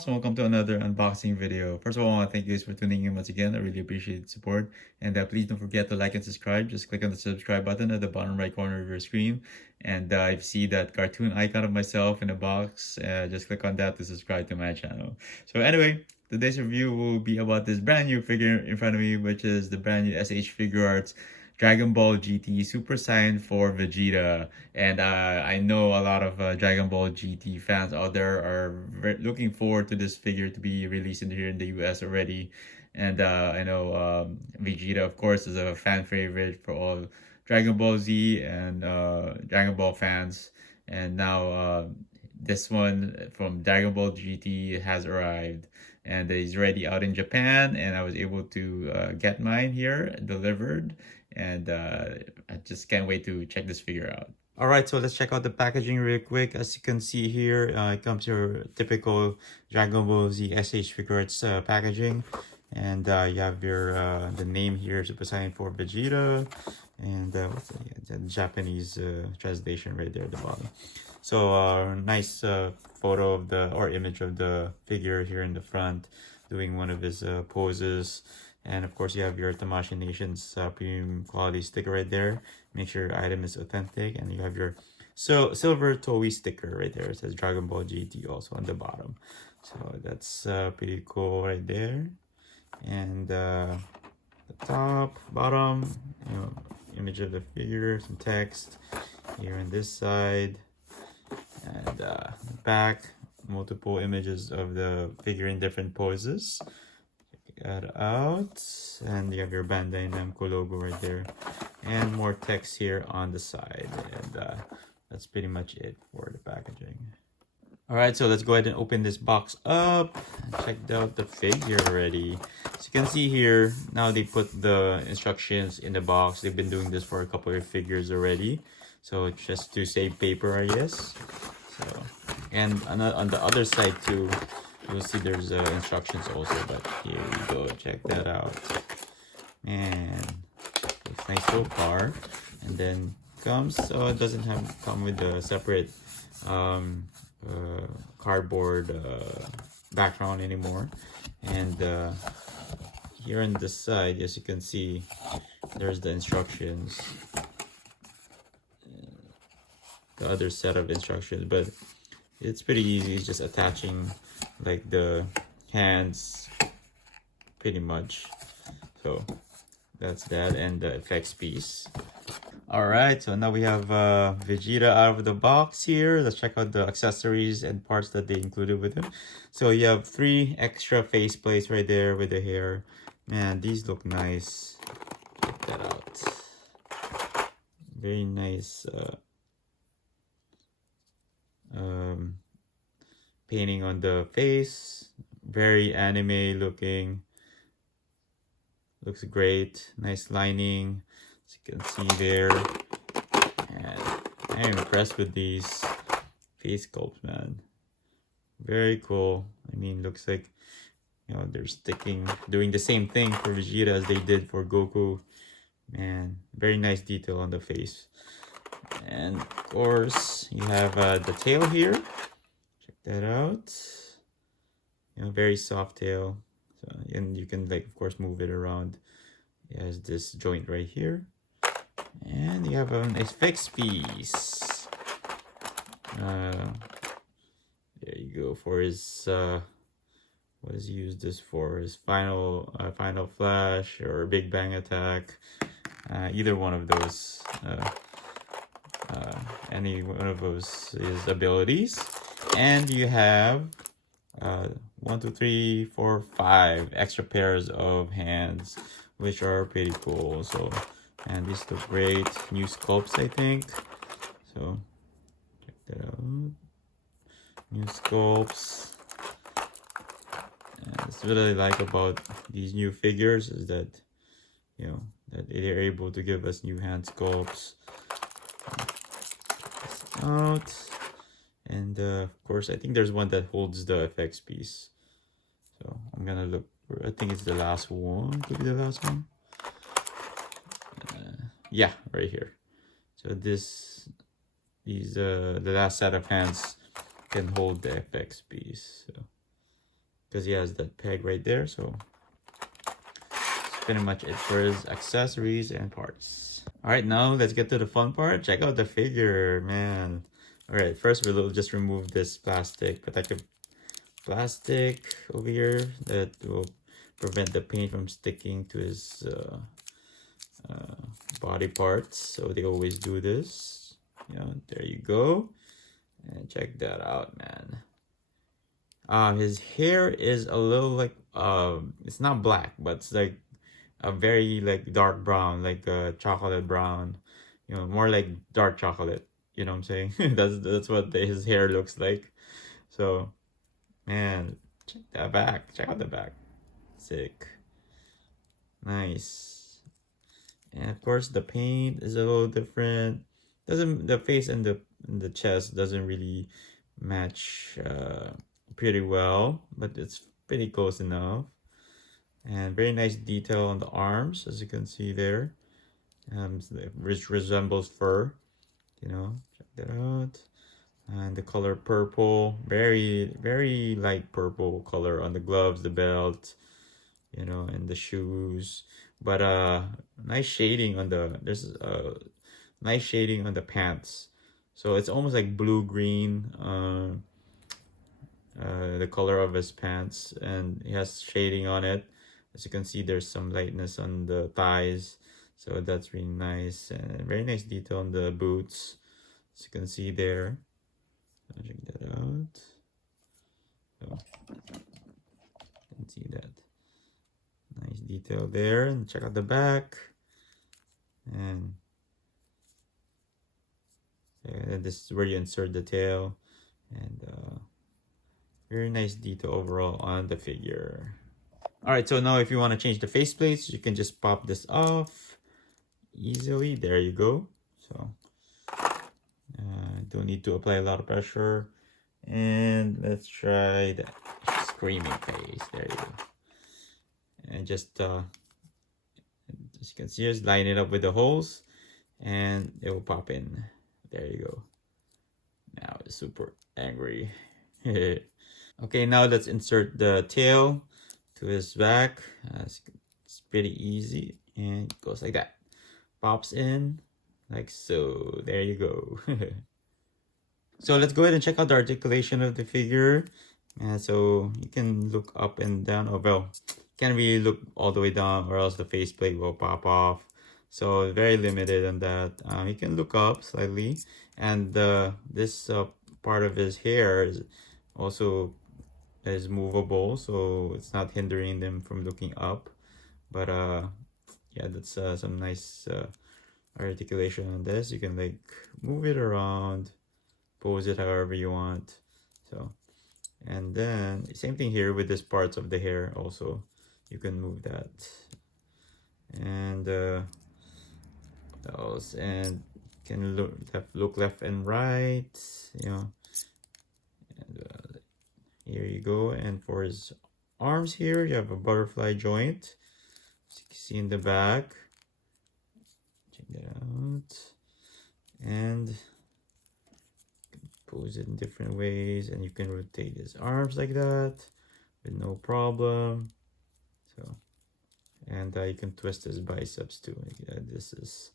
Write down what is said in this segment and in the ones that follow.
box, and welcome to another unboxing video. First of all, I want to thank you guys for tuning in once again. I really appreciate the support. And please don't forget to like and subscribe. Just click on the subscribe button at the bottom right corner of your screen. And if you see that cartoon icon of myself in a box, just click on that to subscribe to my channel. So anyway, today's review will be about this brand new figure in front of me, which is the brand new SH Figuarts Dragon Ball GT Super Saiyan for Vegeta. And I know a lot of Dragon Ball GT fans out there are looking forward to this figure to be released here in the US already. And I know Vegeta, of course, is a fan favorite for all Dragon Ball Z and Dragon Ball fans. And now this one from Dragon Ball GT has arrived and is already out in Japan, and I was able to get mine here delivered, and I just can't wait to check this figure out. All right, so let's check out the packaging real quick. As you can see here, it comes your typical Dragon Ball Z SH Figuarts packaging, and you have your the name here, Super Saiyan for Vegeta, and what's the Japanese translation right there at the bottom. So nice photo of the or image of the figure here in the front doing one of his poses. And of course you have your Tamashii Nations premium quality sticker right there. Make sure your item is authentic, and you have your silver Toei sticker right there. It says Dragon Ball GT also on the bottom. So that's pretty cool right there. And the top, bottom, image of the figure, some text here on this side. And back, multiple images of the figure in different poses. Check that out. And you have your Bandai Namco logo right there, and more text here on the side. And that's pretty much it for the packaging. All right, so let's go ahead and open this box up. Check out the figure already. As you can see here, now they put the instructions in the box. They've been doing this for a couple of figures already, so just to save paper, I guess. So, and on the other side too, you'll see there's instructions also. But here we go. Check that out. Man, looks nice so far. And then comes, it doesn't come with a separate cardboard background anymore. And here on this side, as you can see, there's the instructions, the other set of instructions, but it's pretty easy. It's just attaching like the hands pretty much. So that's that, and the effects piece. All right, so now we have Vegeta out of the box here. Let's check out the accessories and parts that they included with him. So you have 3 extra face plates right there with the hair. Man, these look nice. Check that out. Very nice painting on the face. Very anime looking. Looks great. Nice lining, as you can see there. And I'm impressed with these face sculpts, man. Very cool. I mean, looks like, they're doing the same thing for Vegeta as they did for Goku. Man, very nice detail on the face. And of course, you have the tail here. Check that out. Very soft tail. So, and you can, like, of course, move it around. It has this joint right here. And you have an effects piece. There you go, for his what does he use this for? His final flash or big bang attack. Either one of those. Any one of those is abilities. And you have 1, 2, 3, 4, 5 extra pairs of hands, which are pretty cool. So, and these look great. New sculpts, I think. So check that out. New sculpts. And that's what I like about these new figures, is that that they're able to give us new hand sculpts. Out. And of course, I think there's one that holds the effects piece. So I'm gonna look for, I think it's the last one. Could be the last one. Yeah, right here. So the last set of hands can hold the effects piece. So because he has that peg right there. So that's pretty much it for his accessories and parts. All right, now let's get to the fun part. Check out the figure, man. All right, first we'll just remove this protective plastic over here that will prevent the paint from sticking to his body parts. So they always do this. There you go. And check that out, man. His hair is a little like it's not black, but it's like a very like dark brown, like chocolate brown. More like dark chocolate. You know what I'm saying? That's what his hair looks like. So, man, check that back. Check out the back. Sick. Nice. And of course, the paint is a little different. Doesn't the face and the chest doesn't really match pretty well, but it's pretty close enough. And very nice detail on the arms, as you can see there. Which resembles fur. Check that out. And the color purple, very very light purple color on the gloves, the belt, and the shoes. But nice shading on there's nice shading on the pants. So it's almost like blue green, the color of his pants, and he has shading on it. As you can see, there's some lightness on the thighs, so that's really nice. And very nice detail on the boots, as you can see there. Check that out. So you can see that nice detail there. And check out the back. And this is where you insert the tail. And very nice detail overall on the figure. All right, so now if you want to change the faceplates, you can just pop this off easily. There you go. So don't need to apply a lot of pressure. And let's try the screaming face. There you go. And just as you can see, just line it up with the holes, and it will pop in. There you go. Now it's super angry. Okay, now let's insert the tail to his back. It's pretty easy, and it goes like that. Pops in like so. There you go. So let's go ahead and check out the articulation of the figure. So you can look up and down. Oh well, can't really look all the way down, or else the faceplate will pop off. So very limited on that. You can look up slightly, and this part of his hair is also movable, so it's not hindering them from looking up. But yeah, that's some nice articulation on this. You can like move it around, pose it however you want. So, and then same thing here with this parts of the hair also. You can move that. And what else? And can look left and right, and here you go. And for his arms here, you have a butterfly joint, as you can see in the back. Check that out. And pose it in different ways, and you can rotate his arms like that with no problem. So, and you can twist his biceps too. This is,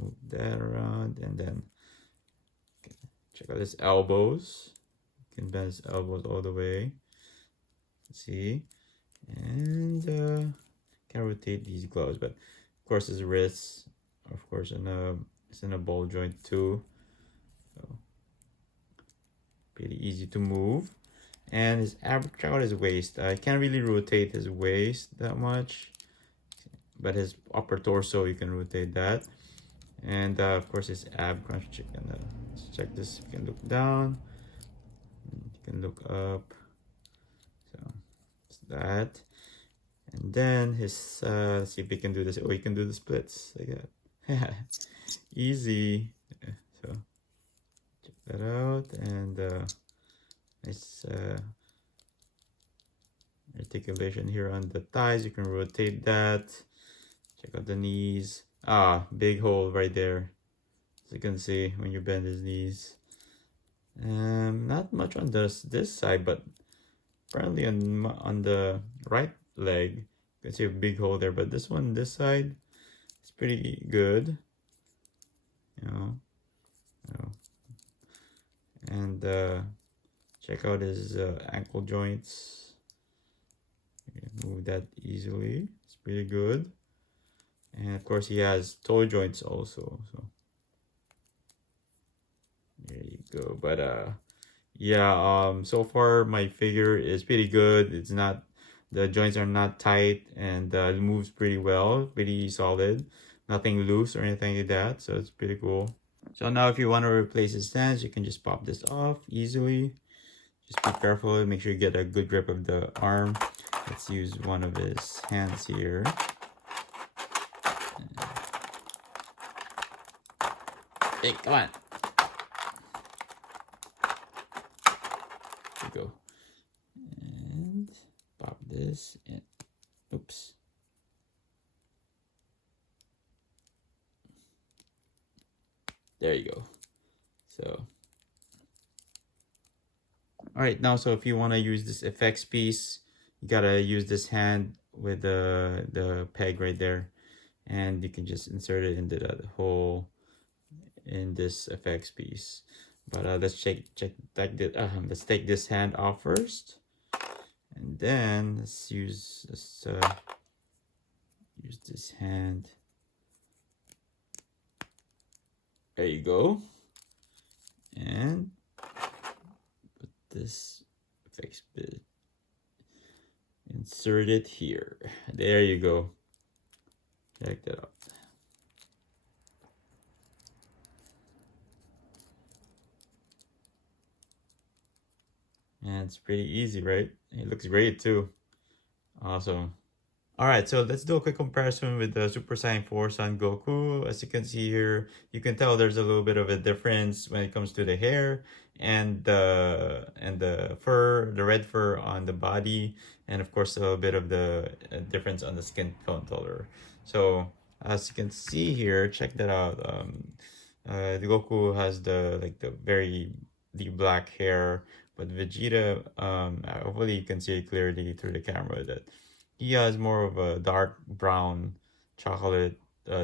move that around, and then check out his elbows. You can bend his elbows all the way. See, and can rotate these gloves, but of course his wrists, of course, it's in a ball joint too. So pretty easy to move. And his check out his waist. I can't really rotate his waist that much, but his upper torso you can rotate that. And of course his ab crunch chicken. Let's check this. You can look down, you can look up. So it's that. And then his let's see if we can do this. Oh, you can do the splits like that. Easy. So check that out. And nice articulation here on the thighs. You can rotate that. Check out the knees. Big hole right there, as you can see when you bend his knees. Not much on this side, but apparently on the right leg, you can see a big hole there, but this one, this side, is pretty good, you know. And check out his ankle joints. You can move that easily. It's pretty good. And of course, he has toe joints also. So there you go. But yeah. So far my figure is pretty good. It's not, the joints are not tight, and it moves pretty well, pretty solid. Nothing loose or anything like that. So it's pretty cool. So now if you want to replace his stance, you can just pop this off easily. Just be careful, make sure you get a good grip of the arm. Let's use one of his hands here. Hey, come on. There we go. And pop this in. Oops. There you go. So all right, now, so if you want to use this effects piece, you gotta use this hand with the peg right there, and you can just insert it into that hole in this effects piece. But let's let's take this hand off first, and then let's use this hand. There you go, and this effects bit, insert it here. There you go. Check that out. And it's pretty easy, right? It looks great too. Awesome. Alright, so let's do a quick comparison with the Super Saiyan 4 Son Goku. As you can see here, you can tell there's a little bit of a difference when it comes to the hair and the fur, the red fur on the body, and of course a little bit of the difference on the skin tone color. So as you can see here, check that out. The Goku has the very deep black hair, but Vegeta, hopefully you can see it clearly through the camera that he has more of a dark brown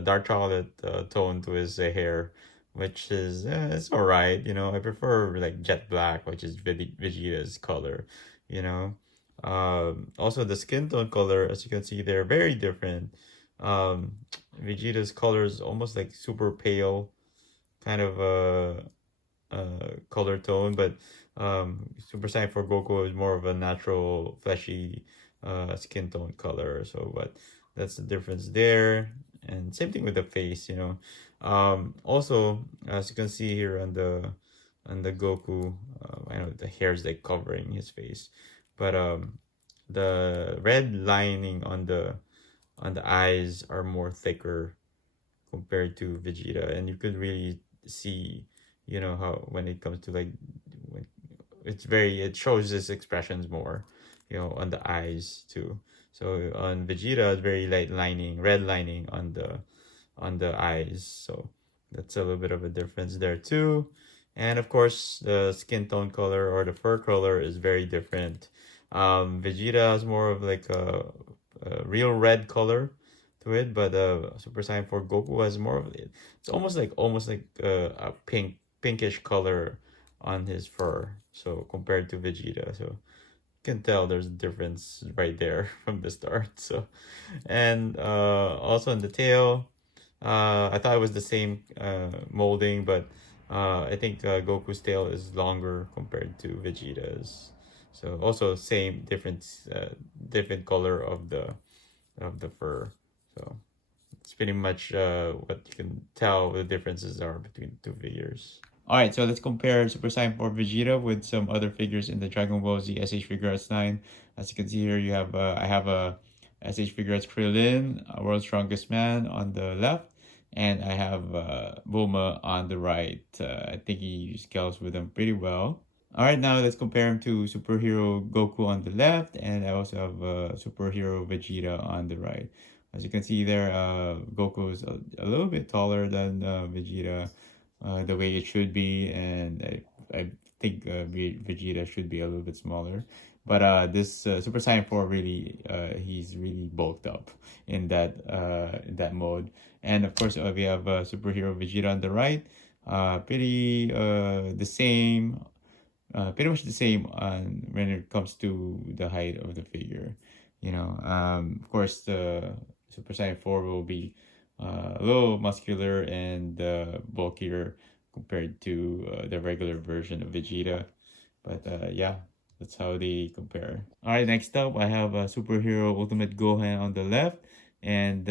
dark chocolate tone to his hair, which is it's all right. You know, I prefer like jet black, which is Vegeta's color. You know, also the skin tone color, as you can see, they're very different. Um, Vegeta's color is almost like super pale, kind of color tone, but Super Saiyan 4 Goku is more of a natural fleshy skin tone color. So but that's the difference there, and same thing with the face, you know. Also, as you can see here on the Goku, I know the hair's like covering his face, but the red lining on the eyes are more thicker compared to Vegeta, and you could really see, you know, how when it comes to like when it shows his expressions more, you know, on the eyes too. So on Vegeta, it's very light lining, red lining on the eyes. So that's a little bit of a difference there too. And of course, the skin tone color or the fur color is very different. Vegeta has more of like a real red color to it, but Super Saiyan 4 Goku has more of it. It's almost like a pinkish color on his fur. So compared to Vegeta, so you can tell there's a difference right there from the start. So, and also in the tail, I thought it was the same molding, but I think Goku's tail is longer compared to Vegeta's. So also same different color of the fur. So it's pretty much what you can tell the differences are between the two figures. Alright, so let's compare Super Saiyan 4 Vegeta with some other figures in the Dragon Ball Z SH Figuarts line. As you can see here, you have I have a SH Figuarts Krillin, World's Strongest Man on the left, and I have Bulma on the right. I think he scales with them pretty well. Alright, now let's compare him to Superhero Goku on the left, and I also have Superhero Vegeta on the right. As you can see there, Goku is a little bit taller than Vegeta, the way it should be, and I think Vegeta should be a little bit smaller. But this Super Saiyan 4 really, he's really bulked up in that mode. And of course, we have superhero Vegeta on the right. Pretty the same, pretty much the same on when it comes to the height of the figure. Of course, the Super Saiyan 4 will be a little muscular and bulkier compared to the regular version of Vegeta. But yeah, that's how they compare. All right, next up, I have Superhero Ultimate Gohan on the left, and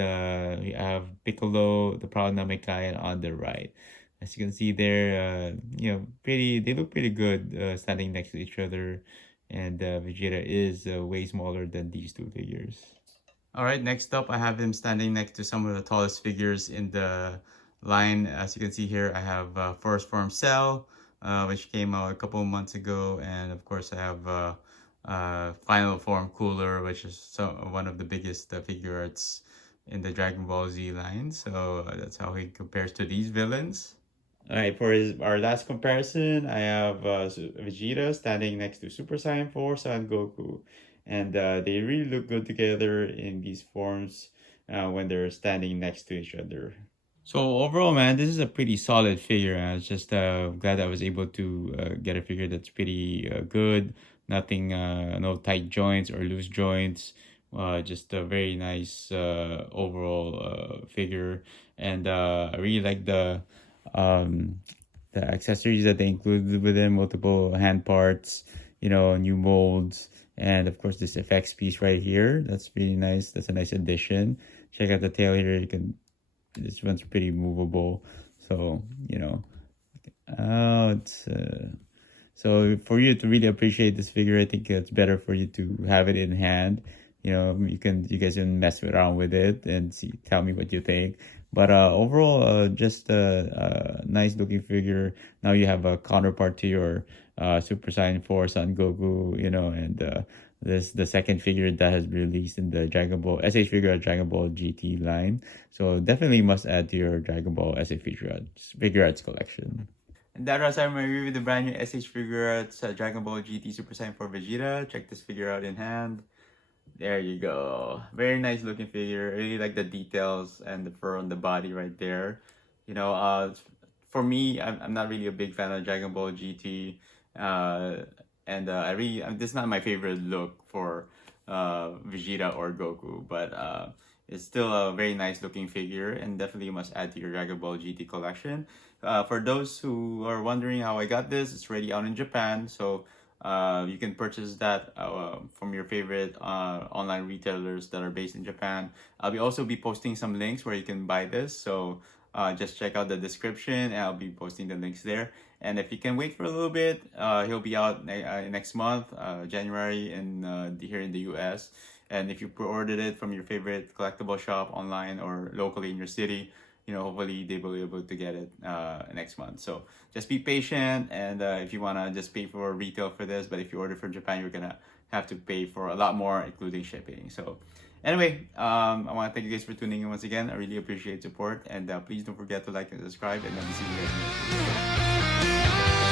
we have Piccolo, the Proud Namekayan on the right. As you can see there, pretty. They look pretty good standing next to each other, and Vegeta is way smaller than these two figures. All right, next up, I have him standing next to some of the tallest figures in the line. As you can see here, I have First Form Cell, which came out a couple of months ago, and of course, I have Final Form Cooler, which is one of the biggest figure arts in the Dragon Ball Z line. So that's how he compares to these villains. All right, for our last comparison, I have Vegeta standing next to Super Saiyan 4, Son Goku. And they really look good together in these forms when they're standing next to each other. So overall, man, this is a pretty solid figure. I was just glad I was able to get a figure that's pretty good. Nothing, no tight joints or loose joints. Just a very nice overall figure. And I really like the accessories that they included within, multiple hand parts, new molds, and of course this effects piece right here. That's really nice. That's a nice addition. Check out the tail here. This one's pretty movable. So, it's so for you to really appreciate this figure, I think it's better for you to have it in hand. You guys can mess around with it and tell me what you think. But overall, just a nice looking figure. Now you have a counterpart to your Super Saiyan 4 Son Goku, and this the second figure that has been released in the Dragon Ball SH Figuarts Dragon Ball GT line. So definitely must add to your Dragon Ball SH Figuarts collection. And that was our review of the brand new SH Figuarts Dragon Ball GT Super Saiyan 4 Vegeta. Check this figure out in hand. There you go. Very nice looking figure. I really like the details and the fur on the body right there. For me, I'm not really a big fan of Dragon Ball GT. This is not my favorite look for Vegeta or Goku, but it's still a very nice looking figure and definitely must add to your Dragon Ball GT collection. For those who are wondering how I got this, it's already out in Japan, so you can purchase that from your favorite online retailers that are based in Japan. I'll also be posting some links where you can buy this, so just check out the description and I'll be posting the links there. And if you can wait for a little bit, he'll be out next month, January, here in the US. And if you pre-ordered it from your favorite collectible shop online or locally in your city, hopefully they will be able to get it next month. So just be patient, and if you want to just pay for retail for this, but if you order from Japan, you're gonna have to pay for a lot more, including shipping. So anyway, I want to thank you guys for tuning in once again. I really appreciate support, and please don't forget to like and subscribe, and then see you guys next week.